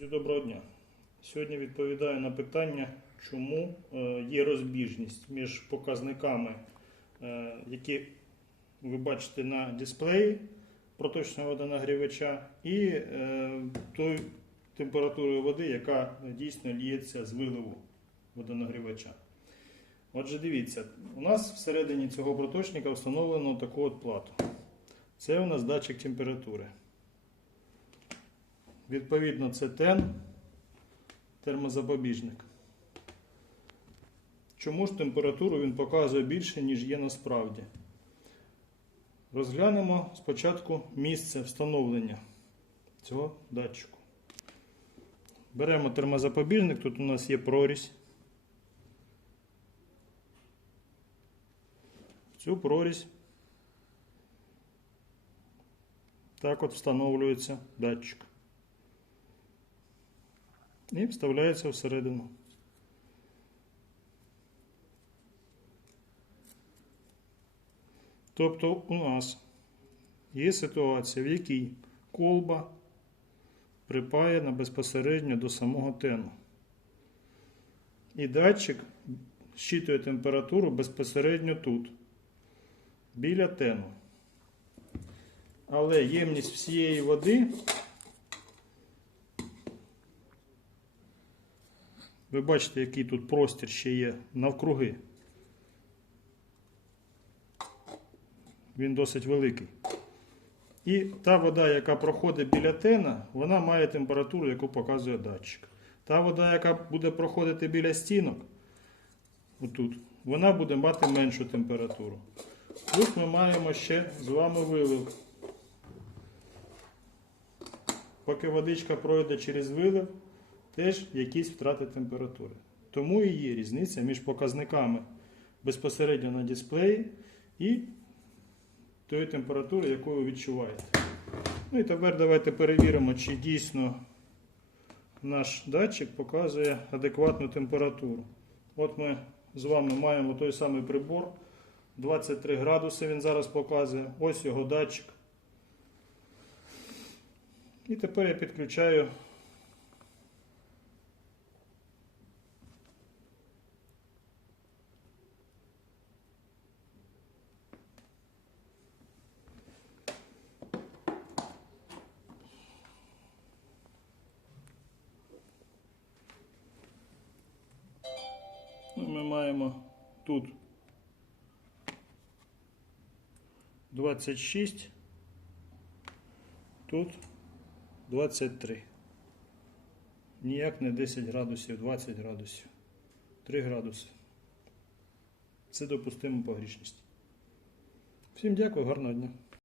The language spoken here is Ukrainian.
Доброго дня. Сьогодні відповідаю на питання, чому е, є розбіжність між показниками, е, які ви бачите на дисплеї проточного водонагрівача, і е, тою температурою води, яка дійсно ліється з виливу водонагрівача. Отже, дивіться, у нас всередині цього проточника встановлено таку от плату. Це у нас датчик температури. Відповідно, це тен, термозапобіжник. Чому ж температуру він показує більше, ніж є насправді? Розглянемо спочатку місце встановлення цього датчику. Беремо термозапобіжник, тут у нас є прорізь. В цю прорізь так от встановлюється датчик. І вставляється всередину. Тобто у нас є ситуація, в якій колба припаяна безпосередньо до самого тену. І датчик щитує температуру безпосередньо тут, біля тену. Але ємність всієї води Ви бачите, який тут простір ще є навкруги. Він досить великий. І та вода, яка проходить біля тена, вона має температуру, яку показує датчик. Та вода, яка буде проходити біля стінок, отут, вона буде мати меншу температуру. Тут ми маємо ще з вами вилив. Поки водичка пройде через вилив, теж якісь втрати температури. Тому і є різниця між показниками безпосередньо на дисплеї і тою температурою, яку ви відчуваєте. Ну і тепер давайте перевіримо, чи дійсно наш датчик показує адекватну температуру. От ми з вами маємо той самий прибор. 23 градуси він зараз показує. Ось його датчик. І тепер я підключаю Ну, Ми маємо тут 26, тут 23. Ніяк не 10 градусів, 20 градусів, 3 градуси. Це допустимо погрішність. Всім дякую, гарного дня.